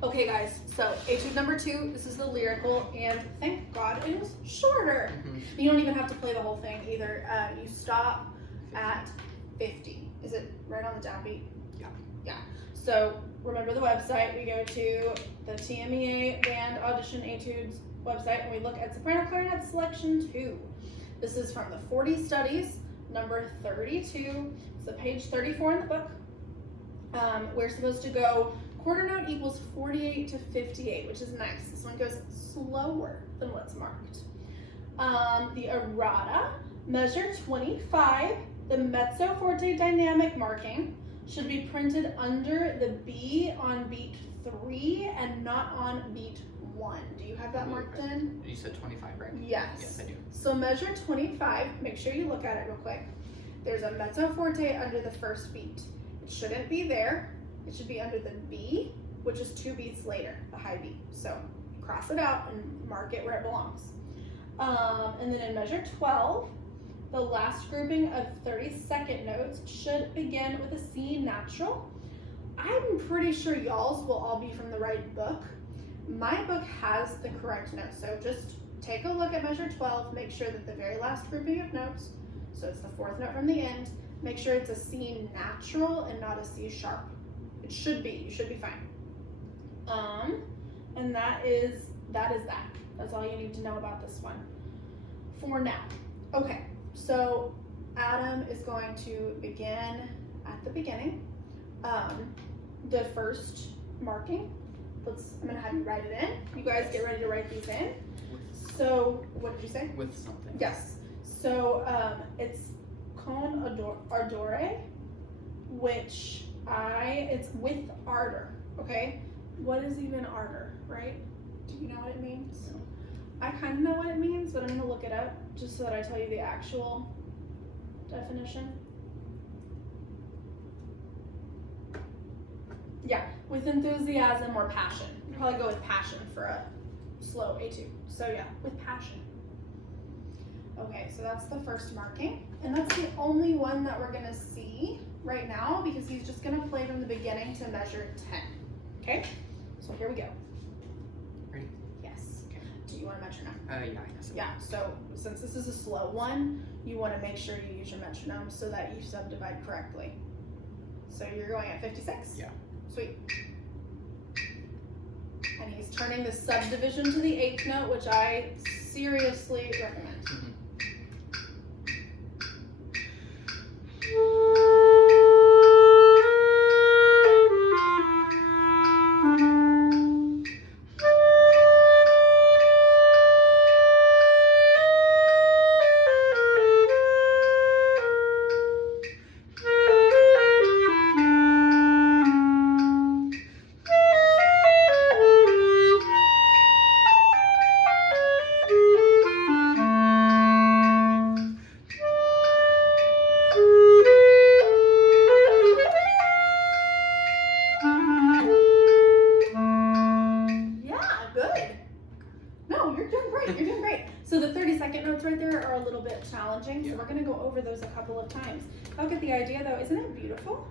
Okay guys, so Etude number 2, this is the lyrical, and thank God it is shorter. You don't even have to play the whole thing either. You stop at 50. Is it right on the downbeat? Yeah. So remember the website, we go to the TMEA Band Audition Etudes website and we look at soprano clarinet selection 2. This is from the 40 studies, number 32. So page 34 in the book. We're supposed to go quarter note equals 48 to 58, which is nice. This one goes slower than what's marked. The errata, measure 25. The mezzo forte dynamic marking should be printed under the B on beat 3 and not on beat 1. Do you have that marked in? You said 25, right? Yes. Yes, I do. So measure 25, make sure you look at it real quick. There's a mezzo forte under the first beat. It shouldn't be there. It should be under the B, which is 2 beats later, the high beat. So cross it out and mark it where it belongs. And then in measure 12, the last grouping of 32nd notes should begin with a C natural. I'm pretty sure y'all's will all be from the right book. My book has the correct note, so just take a look at measure 12, make sure that the very last grouping of notes, so it's the 4th note from the end, make sure it's a C natural and not a C sharp. It should be, you should be fine. And that is that. That's all you need to know about this one for now. Okay, so Adam is going to begin at the beginning. The first marking, I'm gonna have you write it in. You guys get ready to write these in. So, what did you say? With something. Yes. So, it's con ardore, which it's with ardor, okay? What is even ardor, right? Do you know what it means? No. I kind of know what it means, but I'm gonna look it up just so that I tell you the actual definition. Yeah, with enthusiasm or passion. You'd probably go with passion for a slow etude. So yeah, with passion. Okay, so that's the first marking. And that's the only one that we're gonna see right now because he's just gonna play from the beginning to measure 10. Okay, so here we go. Ready? Yes. Okay. Do you want a metronome? Yeah, I guess so. Yeah, so since this is a slow one, you wanna make sure you use your metronome so that you subdivide correctly. So you're going at 56? Yeah. Sweet. And he's turning the subdivision to the 8th note, which I seriously recommend. So the 32nd notes right there are a little bit challenging, so we're gonna go over those a couple of times. I'll get the idea though, isn't it beautiful?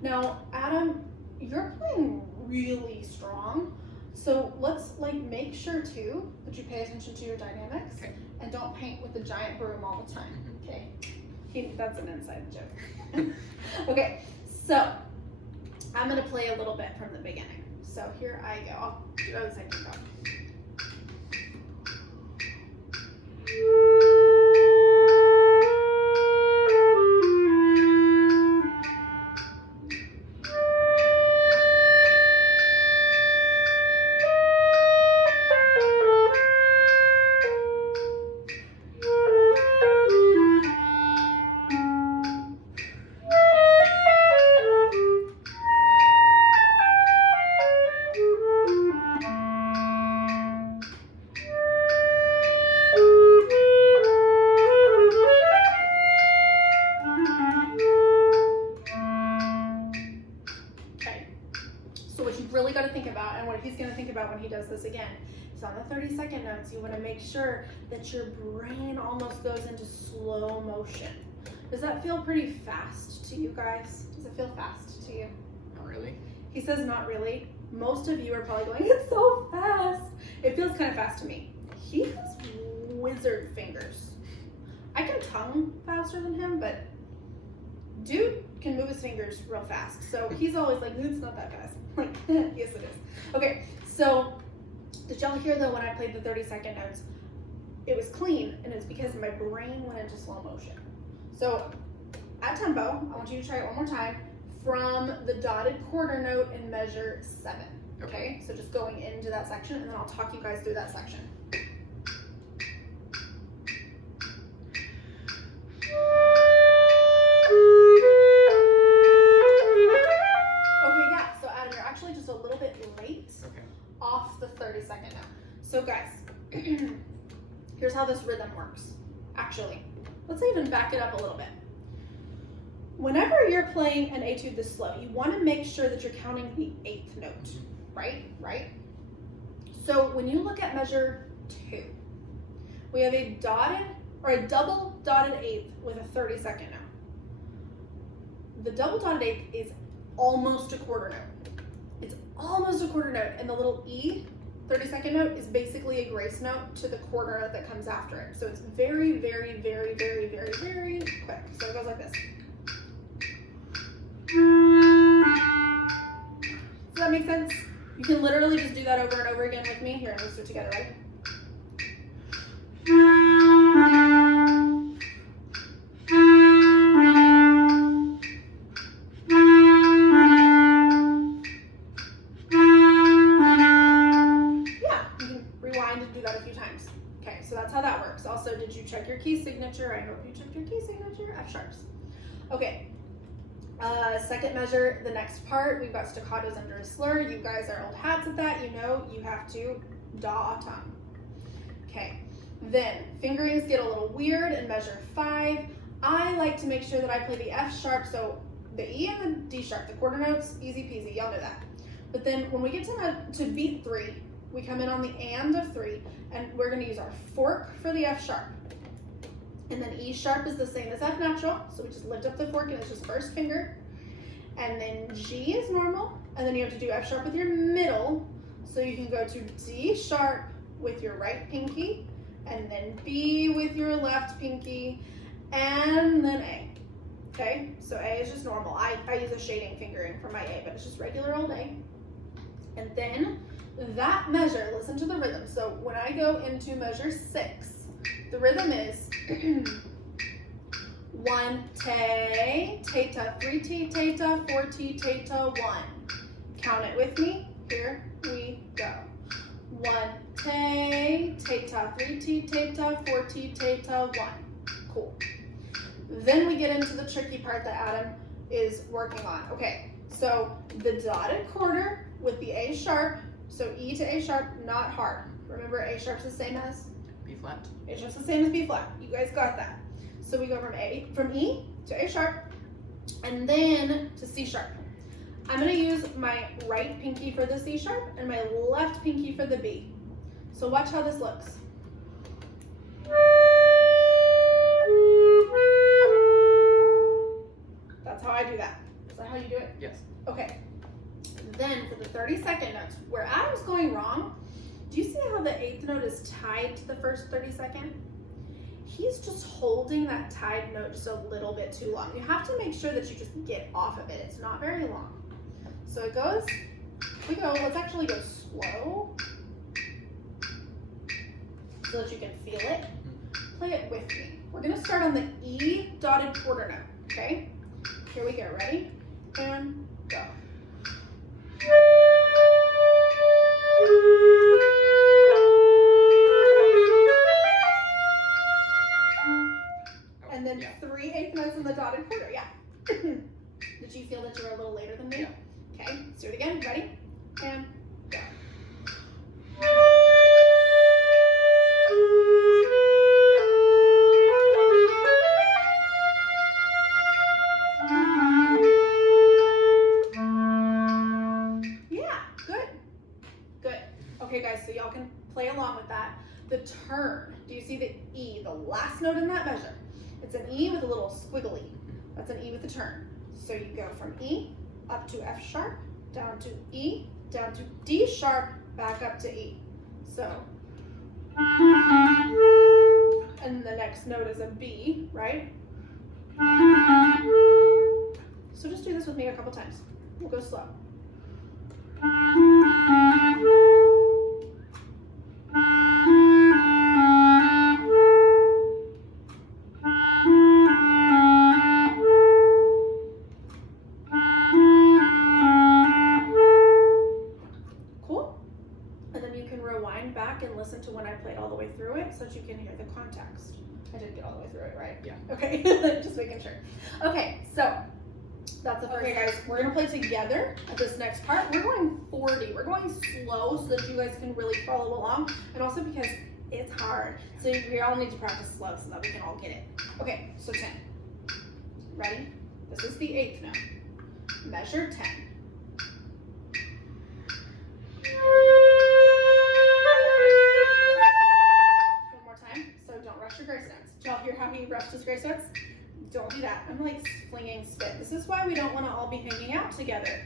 Now, Adam, you're playing really strong, so let's make sure too that you pay attention to your dynamics and don't paint with the giant broom all the time, okay? That's an inside joke. Okay, so I'm gonna play a little bit from the beginning. So here I go, I'll do the same thing. Really got to think about, and what he's going to think about when he does this again, is on the 32nd notes, you want to make sure that your brain almost goes into slow motion. Does that feel pretty fast to you guys? Does it feel fast to you? Not really. He says not really. most of you are probably going, it's so fast. It feels kind of fast to me. He has wizard fingers. I can tongue faster than him, but dude can move his fingers real fast. So he's always like, it's not that fast. Like, yes it is. Okay, so did y'all hear though when I played the 30-second notes? It was clean, and it's because my brain went into slow motion. So at tempo, I want you to try it one more time from the dotted quarter note in measure 7. Okay, so just going into that section, and then I'll talk you guys through that section. Off the 30-second note. So guys, here's how this rhythm works. Actually, let's even back it up a little bit. Whenever you're playing an etude this slow, you want to make sure that you're counting the 8th note, right? So when you look at measure 2, we have a dotted or a double dotted 8th with a 30-second note. The double dotted 8th is almost a quarter note. It's almost a quarter note, and the little E 30-second note is basically a grace note to the quarter note that comes after it. So it's very, very, very, very, very, very quick. So it goes like this. Does that make sense? You can literally just do that over and over again with me. Here, let's do it together, right? Also, did you check your key signature? I hope you checked your key signature. F sharps. Okay. Second measure, the next part, we've got staccatos under a slur. You guys are old hats at that. You know you have to daw tongue. Okay. Then fingerings get a little weird in measure 5. I like to make sure that I play the F sharp, so the E and the D sharp, the quarter notes, easy peasy. Y'all know that. But then when we get to beat 3, we come in on the and of 3, and we're going to use our fork for the F sharp. And then E sharp is the same as F natural, so we just lift up the fork and it's just first finger. And then G is normal, and then you have to do F sharp with your middle, so you can go to D sharp with your right pinky, and then B with your left pinky, and then A. Okay, so A is just normal. I use a shading fingering for my A, but it's just regular old A. And then that measure, listen to the rhythm. So when I go into measure 6, the rhythm is 1 te, teta, 3 t, teta, 4 t, teta, 1. Count it with me. Here we go. 1 te, teta, 3 t, teta, 4 t, teta, 1. Cool. Then we get into the tricky part that Adam is working on. Okay, so the dotted quarter with the A sharp. So E to A sharp, not hard. Remember, A sharp's the same as? B flat. A sharp's the same as B flat. You guys got that. So we go from E to A sharp, and then to C sharp. I'm gonna use my right pinky for the C sharp and my left pinky for the B. So watch how this looks. That's how I do that. Is that how you do it? Yes. Okay. Then for the 30-second notes, where Adam's going wrong, do you see how the 8th note is tied to the first 30-second? He's just holding that tied note just a little bit too long. You have to make sure that you just get off of it. It's not very long. So it goes, let's actually go slow so that you can feel it. Play it with me. We're gonna start on the E dotted quarter note, okay? Here we go, ready? And go. And then 3 8th notes in the dotted quarter, yeah. Did you feel that you were a little later than me? Yeah. Okay, let's do it again, ready? And go. Okay guys, so y'all can play along with that. The turn, do you see the E, the last note in that measure? It's an E with a little squiggly. That's an E with a turn. So you go from E up to F sharp, down to E, down to D sharp, back up to E. So, and the next note is a B, right? So just do this with me a couple times. We'll go slow. Cool. And then you can rewind back and listen to when I played all the way through it so that you can hear the context. I did get all the way through it, right? Yeah. Okay, just making sure. Okay, so that's the first. Okay, guys, we're gonna play together at this next part. We're going 40. We're going slow so that you guys can really follow along, and also because it's hard. So we all need to practice slow so that we can all get it. Okay, so 10. Ready? This is the 8th note. Measure 10. One more time. So don't rush your grace notes. Did y'all hear how he rushed his grace notes? Don't do that. I'm like flinging spit. This is why we don't want to all be hanging out together.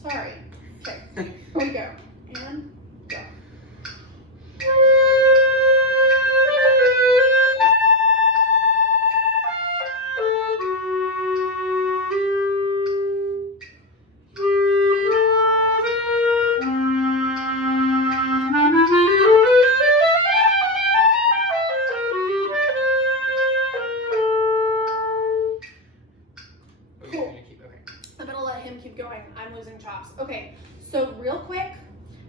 Sorry. Okay, here we go. And go. Okay, so real quick,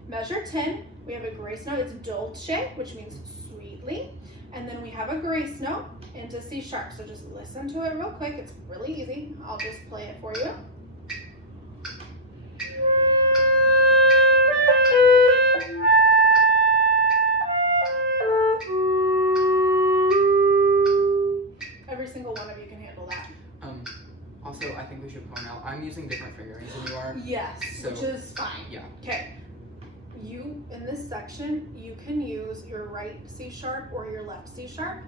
measure 10. We have a grace note, it's dolce, which means sweetly. And then we have a grace note into C sharp. So just listen to it real quick. It's really easy. I'll just play it for you. Every single one of you can handle that. Also, I think we should point out, I'm using different fingerings than you are. Yes, So, which is fine. Yeah. Okay. You, in this section, you can use your right C sharp or your left C sharp.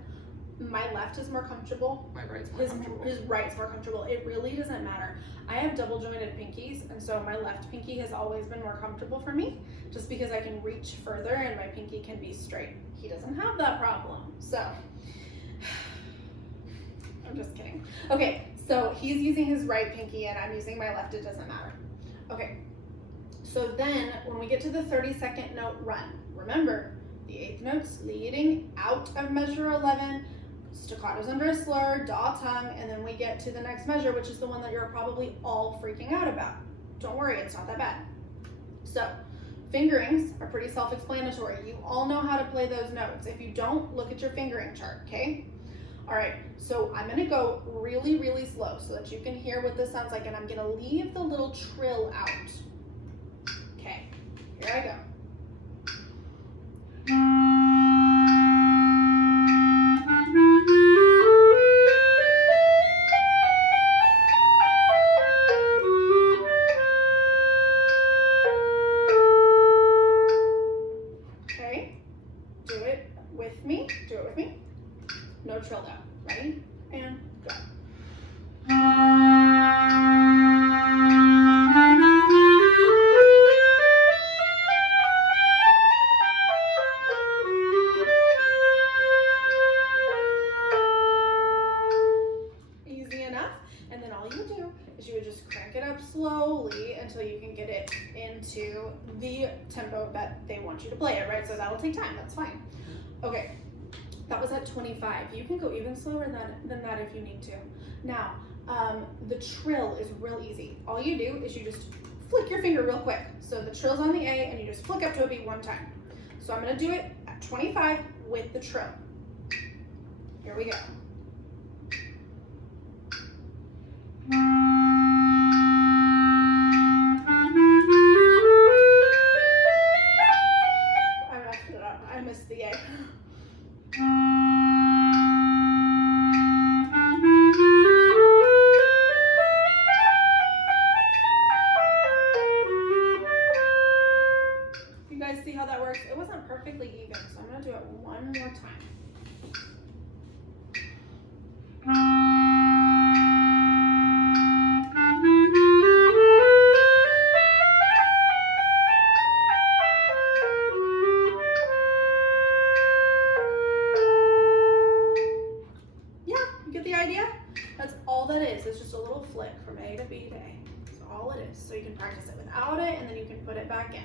My left is more comfortable. My right's more comfortable. His right's more comfortable. It really doesn't matter. I have double jointed pinkies, and so my left pinky has always been more comfortable for me, just because I can reach further and my pinky can be straight. He doesn't have that problem, so I'm just kidding. Okay, so he's using his right pinky and I'm using my left. It doesn't matter. Okay, so then when we get to the 32nd note run, remember the 8th note's leading out of measure 11, staccato's under a slur, daw tongue, and then we get to the next measure, which is the one that you're probably all freaking out about. Don't worry, it's not that bad. So fingerings are pretty self-explanatory. You all know how to play those notes. If you don't, look at your fingering chart, okay? All right, so I'm gonna go really, really slow so that you can hear what this sounds like, and I'm gonna leave the little trill out. Okay, here I go. Okay, do it with me. Do it with me. No trill down. Ready? And go. Easy enough. And then all you would do is you would just crank it up slowly until you can get it into the tempo that they want you to play it, right? So that'll take time. That's fine. Okay. That was at 25. You can go even slower than that if you need to. Now, the trill is real easy. All you do is you just flick your finger real quick. So the trill's on the A and you just flick up to a B one time. So I'm gonna do it at 25 with the trill. Here we go. I messed it up. I missed the A. You guys see how that works? It wasn't perfectly even, so I'm gonna do it one more time. without it, and then you can put it back in.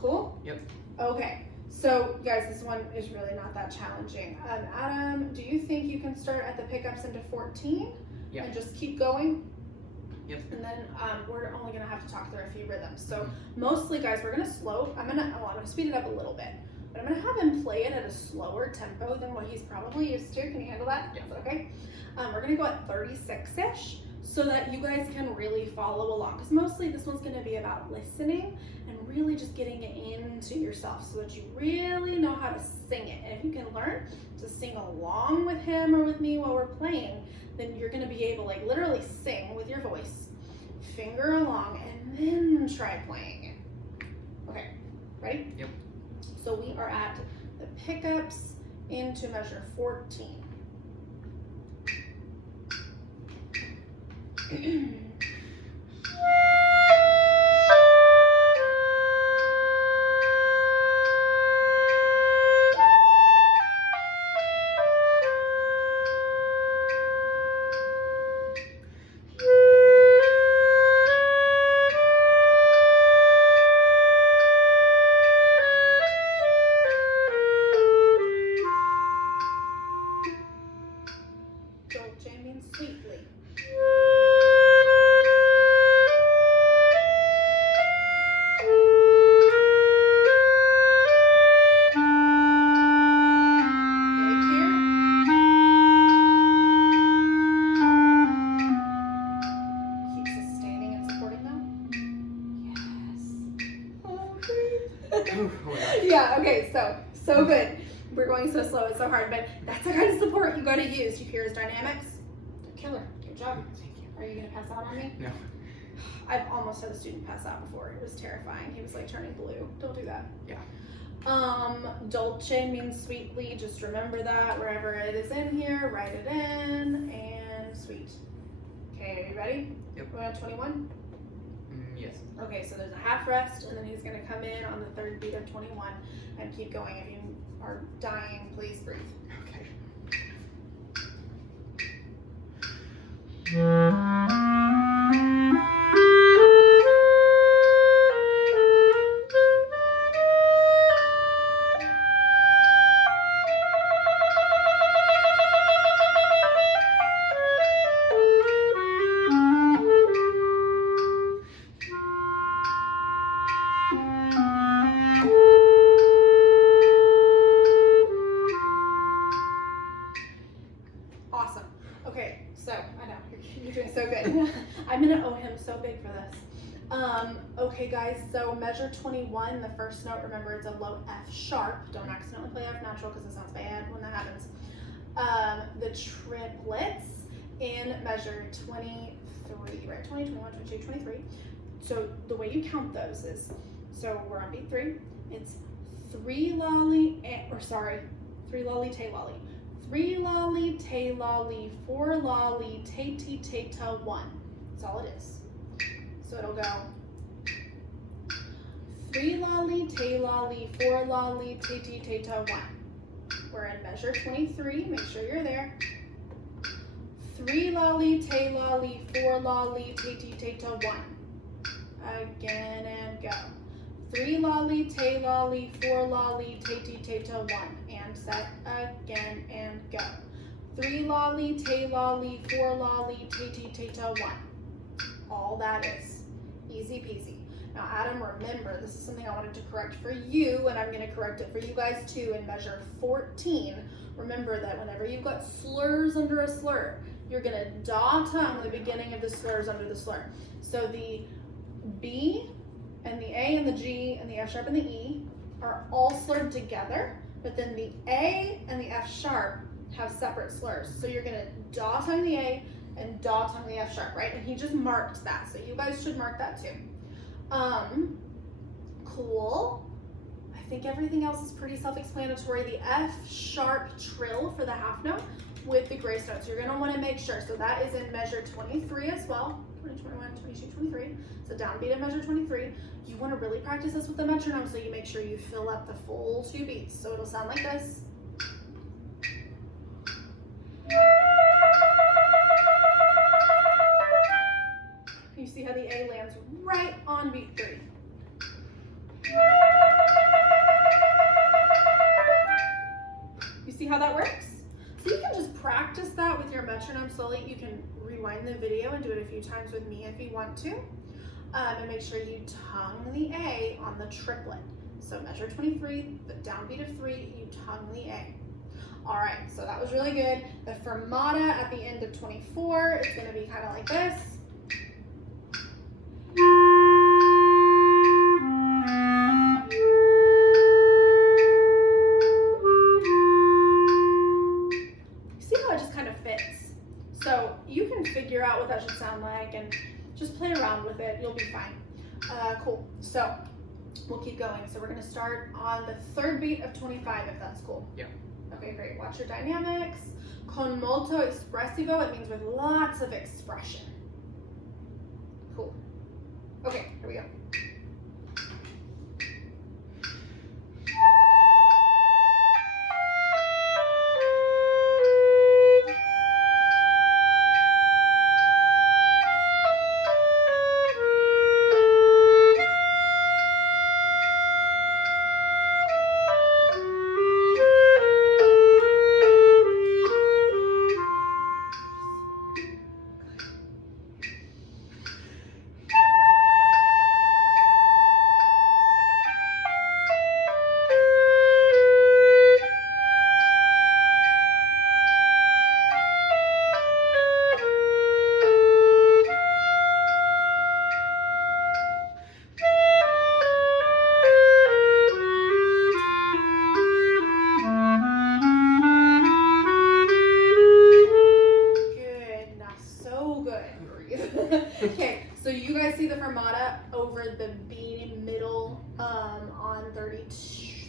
Cool? Yep. Okay, so guys, this one is really not that challenging. Adam, do you think you can start at the pickups into 14 and just keep going? Yep. And then we're only gonna have to talk through a few rhythms. So mostly, guys, we're gonna I'm gonna speed it up a little bit, but I'm gonna have him play it at a slower tempo than what he's probably used to. Can you handle that? Yeah. Is that okay? We're gonna go at 36-ish so that you guys can really follow along. Because mostly this one's gonna be about listening and really just getting it into yourself so that you really know how to sing it. And if you can learn to sing along with him or with me while we're playing, then you're gonna be able, like, literally sing with your voice, finger along, and then try playing it. Okay, ready? Yep. So we are at the pickups into measure 14. Dolce means sweetly. Yeah, okay, so good. We're going so slow, it's so hard, but that's the kind of support you gotta use. You hear his dynamics? They're killer. Good job. Thank you. Are you gonna pass out on me? No. I've almost had a student pass out before. It was terrifying. He was like turning blue. Don't do that. Yeah. Dolce means sweetly. Just remember that wherever it is in here, write it in, and sweet. Okay, are you ready? Yep. We're at 21? Yes. Okay, so there's a half rest, and then he's gonna come in on the third beat of 21 and keep going. If you are dying, please breathe. Okay. Awesome. Okay, so I know you're doing so good. I'm gonna owe him so big for this. Okay, guys. So measure 21. The first note. Remember, it's a low F sharp. Don't accidentally play F natural because it sounds bad when that happens. The triplets in measure 23. Right? 20, 21, 22, 23. So the way you count those is, so we're on beat 3. It's 3 lolly, 3 lolly, tay lolly. 3 lolly, tay lolly, 4 lolly, tay ti tay ta 1. That's all it is. So it'll go 3 lolly, tay lolly, 4 lolly, tay ti tay ta 1. We're in measure 23. Make sure you're there. 3 lolly, tay lolly, 4 lolly, tay ti tay ta 1. Again and go. 3 lolly, tay lolly, 4 lolly, tay ti tay ta 1. And set again and go. 3 lolly, tay lolly, 4 lolly, tay ti tay ta 1. All that is. Easy peasy. Now Adam, remember, this is something I wanted to correct for you, and I'm going to correct it for you guys too in measure 14. Remember that whenever you've got slurs under a slur, you're going to daw tongue the beginning of the slurs under the slur. So the B and the A and the G and the F sharp and the E are all slurred together, but then the A and the F sharp have separate slurs. So you're gonna daw tongue the A and daw tongue the F sharp, right? And he just marked that, so you guys should mark that too. Cool. I think everything else is pretty self-explanatory. The F sharp trill for the half note with the grace notes. You're gonna wanna make sure, so that is in measure 23 as well. 20, 21, 22, 23. So downbeat in measure 23. You want to really practice this with the metronome so you make sure you fill up the full 2 beats. So it'll sound like this. You see how the A lands right on the video and do it a few times with me if you want to. And make sure you tongue the A on the triplet. So measure 23, the downbeat of 3, you tongue the A. All right, so that was really good. The fermata at the end of 24 is gonna be kind of like this. See how it just kind of fits? So you can figure out what that should sound like and just play around with it, you'll be fine. Cool, so we'll keep going. So we're gonna start on the third beat of 25, if that's cool. Yeah. Okay, great. Watch your dynamics. Con molto espressivo, it means with lots of expression. Cool. Okay, here we go. Okay, so you guys see the fermata over the B middle on 30,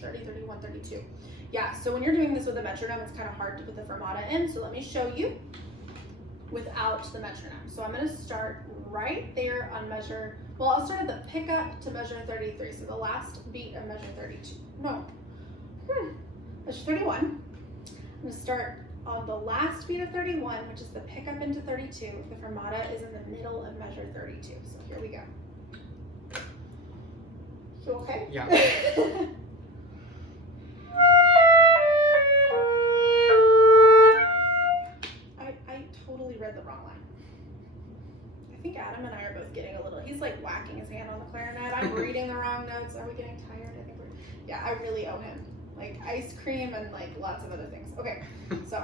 31, 32. Yeah, so when you're doing this with a metronome, it's kind of hard to put the fermata in, so let me show you without the metronome. So I'm going to start right there on measure, well, I'll start at the pickup to measure 33, so the last beat of measure 32. No, measure 31. I'm going to start on the last beat of 31, which is the pickup into 32. The fermata is in the middle of measure 32. So here we go. You okay? Yeah. I totally read the wrong line. I think Adam and I are both getting a little, he's like whacking his hand on the clarinet. I'm reading the wrong notes. Are we getting tired? I think yeah, I really owe him. Like ice cream and like lots of other things. Okay, so.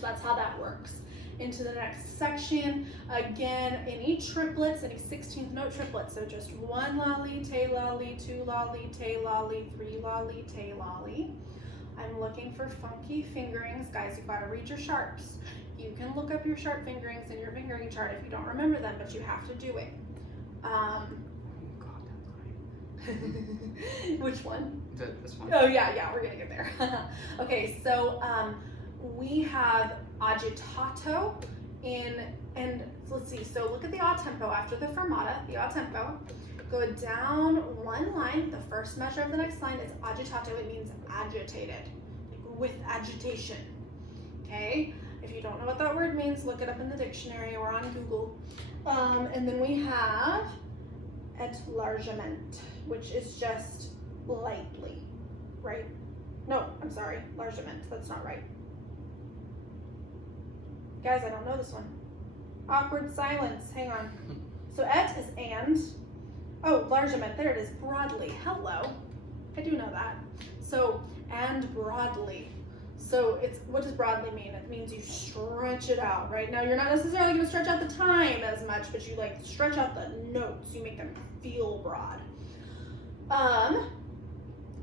That's how that works. Into the next section, again, any triplets, any 16th note triplets, so just one lolly, te lolly, two lolly, te lolly, three lolly, te lolly. I'm looking for funky fingerings. Guys, you've got to read your sharps. You can look up your sharp fingerings in your fingering chart if you don't remember them, but you have to do it. Oh God, that line. Which one? This one. Oh yeah, we're gonna get there. Okay, so we have agitato and let's see, so look at the a tempo after the fermata, the a tempo. Go down one line, the first measure of the next line is agitato, it means agitated, like with agitation, okay? If you don't know what that word means, look it up in the dictionary or on Google. And then we have élargement, which is just lightly, right? No, I'm sorry, largement, that's not right. Guys, I don't know this one. Awkward silence, hang on. So et is and. Oh, largement, there it is, broadly, hello. I do know that. So, and broadly. So what does broadly mean? It means you stretch it out, right? Now you're not necessarily going to stretch out the time as much, but you like stretch out the notes. You make them feel broad.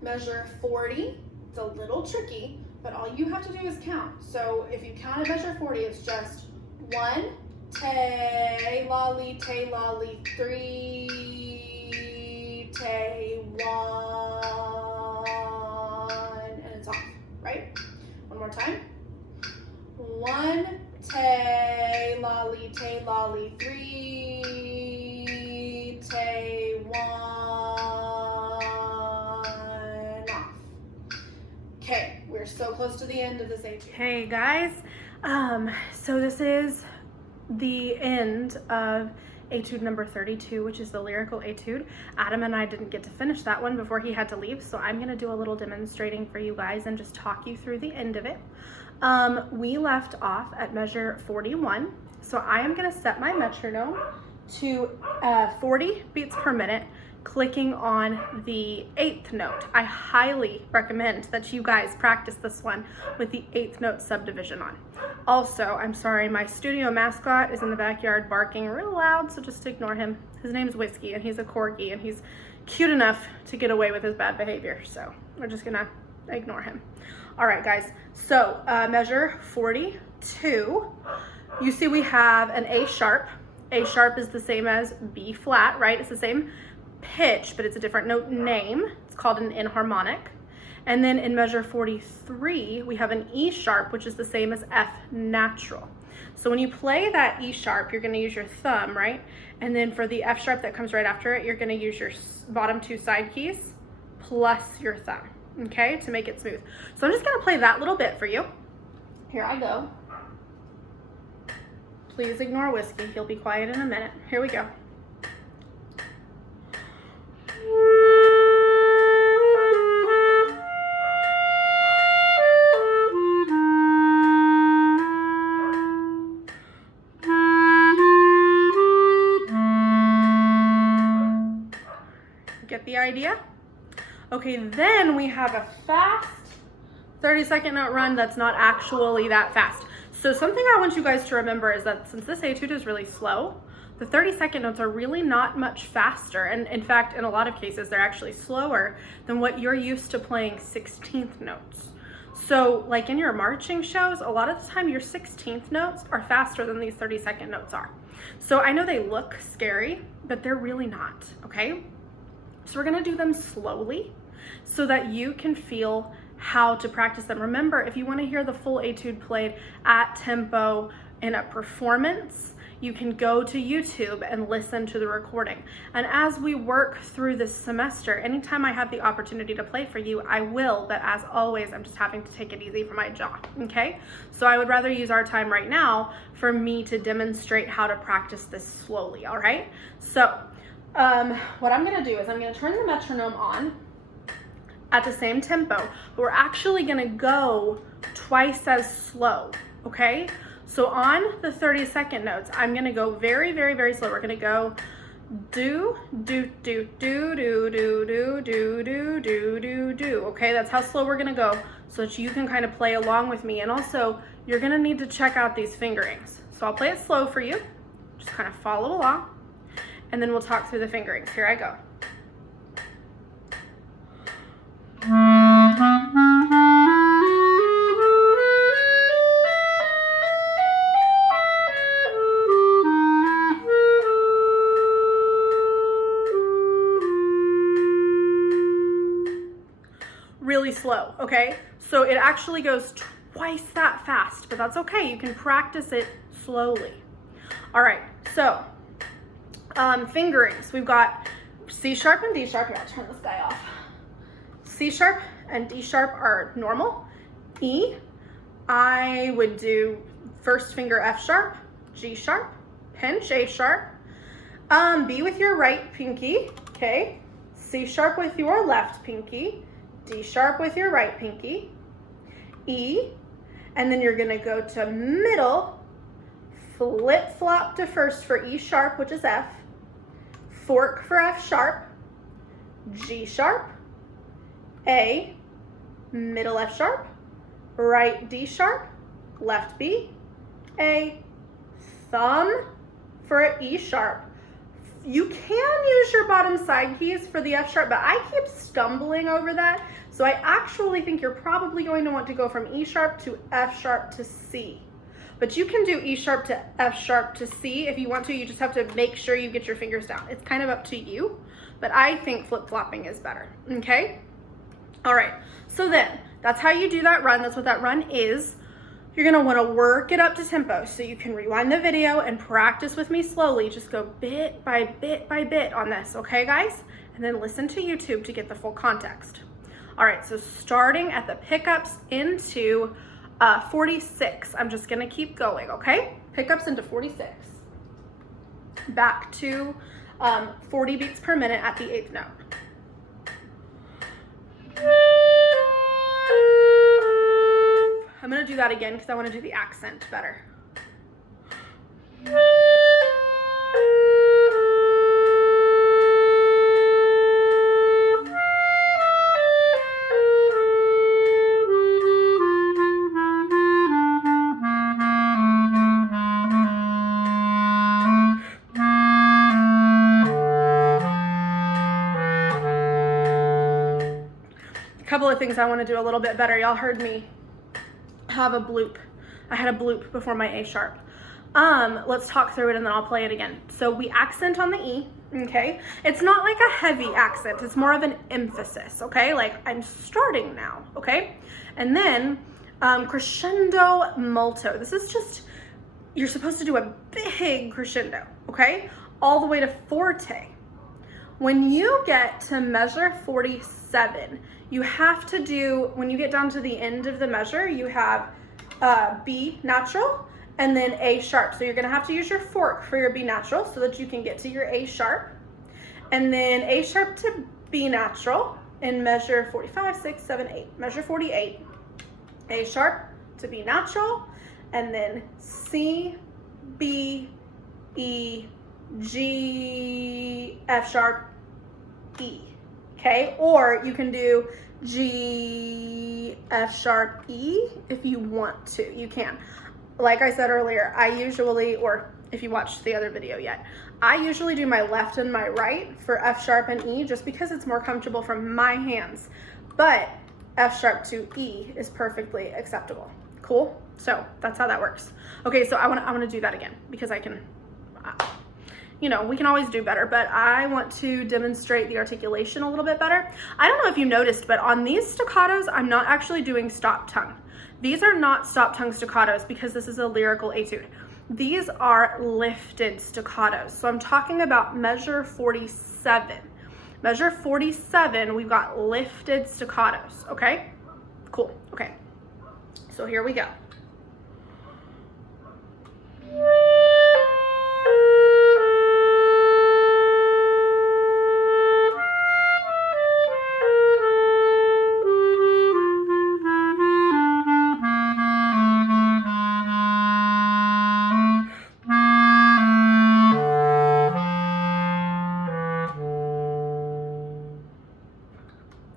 Measure 40. It's a little tricky, but all you have to do is count. So if you count at measure 40, it's just 1, te, lolly, 3, te, 1, and it's off, right? One more time. 1, te, lolly, 3, te, 1, off. Okay, we're so close to the end of this Etude. Hey guys, so this is the end of Etude number 32, which is the lyrical etude. Adam and I didn't get to finish that one before he had to leave, so I'm gonna do a little demonstrating for you guys and just talk you through the end of it. We left off at measure 41, so I am gonna set my metronome to 40 beats per minute, clicking on the 8th note. I highly recommend that you guys practice this one with the 8th note subdivision on. Also, I'm sorry, my studio mascot is in the backyard barking real loud, so just ignore him. His name's Whiskey, and he's a corgi, and he's cute enough to get away with his bad behavior, so we're just gonna ignore him. All right, guys, so measure 42. You see we have an A sharp. A sharp is the same as B flat, right? It's the same pitch, but it's a different note name. It's called an enharmonic. And then in measure 43, we have an E sharp, which is the same as F natural. So when you play that E sharp, you're going to use your thumb, right? And then for the F sharp that comes right after it, you're going to use your bottom 2 side keys plus your thumb, okay, to make it smooth. So I'm just going to play that little bit for you. Here I go. Please ignore Whiskey. He'll be quiet in a minute. Here we go. Get the idea? Okay, then we have a fast 30-second note run that's not actually that fast. So something I want you guys to remember is that since this etude is really slow, the 30-second notes are really not much faster. And in fact, in a lot of cases, they're actually slower than what you're used to playing 16th notes. So like in your marching shows, a lot of the time your 16th notes are faster than these 30-second notes are. So I know they look scary, but they're really not, okay? So we're gonna do them slowly so that you can feel how to practice them. Remember, if you want to hear the full etude played at tempo in a performance, you can go to YouTube and listen to the recording. And as we work through this semester, anytime I have the opportunity to play for you, I will, but as always, I'm just having to take it easy for my jaw, okay? So I would rather use our time right now for me to demonstrate how to practice this slowly, all right? So what I'm gonna do is I'm gonna turn the metronome on at the same tempo, but we're actually gonna go twice as slow, okay? So on the 30-second notes, I'm gonna go very, very, very slow. We're gonna go do, do, do, do, do, do, do, do, do, do, do, do. Okay, that's how slow we're gonna go so that you can kind of play along with me. And also, you're gonna need to check out these fingerings. So I'll play it slow for you. Just kind of follow along, and then we'll talk through the fingerings. Here I go. Really slow, okay? So it actually goes twice that fast, but that's okay. You can practice it slowly. All right, so fingerings. We've got C sharp and D sharp. Here, I'll turn this guy off. C sharp and D sharp are normal. E, I would do first finger F sharp, G sharp, pinch A sharp, B with your right pinky, okay? C sharp with your left pinky, D sharp with your right pinky, E, and then you're gonna go to middle, flip flop to first for E sharp, which is F, fork for F sharp, G sharp, A, middle F sharp, right D sharp, left B, A, thumb for E sharp. You can use your bottom side keys for the F sharp, but I keep stumbling over that. So I actually think you're probably going to want to go from E sharp to F sharp to C. But you can do E sharp to F sharp to C if you want to. You just have to make sure you get your fingers down. It's kind of up to you, but I think flip-flopping is better, okay? All right, so then that's how you do that run. That's what that run is. You're gonna wanna work it up to tempo, so you can rewind the video and practice with me slowly. Just go bit by bit by bit on this, okay guys? And then listen to YouTube to get the full context. All right, so starting at the pickups into 46. I'm just gonna keep going, okay? Pickups into 46. Back to 40 beats per minute at the 8th note. I'm gonna do that again because I wanna do the accent better. Couple of things I want to do a little bit better. Y'all heard me have a bloop. I had a bloop before my A sharp. Let's talk through it and then I'll play it again. So we accent on the E, okay? It's not like a heavy accent. It's more of an emphasis, okay? Like I'm starting now, okay? And then crescendo molto. This is just, you're supposed to do a big crescendo, okay? All the way to forte. When you get to measure 47, you have to do, when you get down to the end of the measure, you have B natural and then A sharp. So you're gonna have to use your fork for your B natural so that you can get to your A sharp. And then A sharp to B natural in measure 45, 6, 7, 8. Measure 48, A sharp to B natural, and then C, B, E, G, F sharp, E, okay? Or you can do G, F sharp, E if you want to, you can. Like I said earlier, I usually, or if you watched the other video yet, I usually do my left and my right for F sharp and E just because it's more comfortable from my hands, but F sharp to E is perfectly acceptable. Cool? So that's how that works. Okay, so I wanna do that again because I can, you know, we can always do better, but I want to demonstrate the articulation a little bit better. I don't know if you noticed, but on these staccatos, I'm not actually doing stop tongue. These are not stop tongue staccatos because this is a lyrical etude. These are lifted staccatos. So I'm talking about measure 47. Measure 47, we've got lifted staccatos, okay? Cool, okay. So here we go.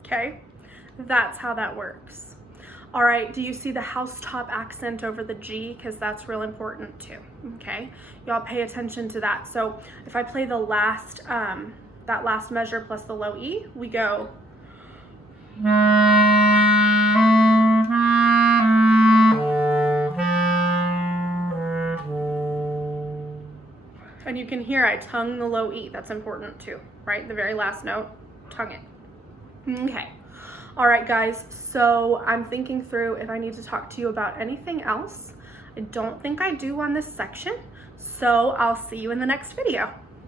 Okay, that's how that works. All right, do you see the housetop accent over the G? Because that's real important too, okay? Y'all pay attention to that. So if I play the last, that last measure plus the low E, we go. And you can hear I tongue the low E. That's important too, right? The very last note, tongue it. Okay. All right, guys. So I'm thinking through if I need to talk to you about anything else. I don't think I do on this section. So I'll see you in the next video.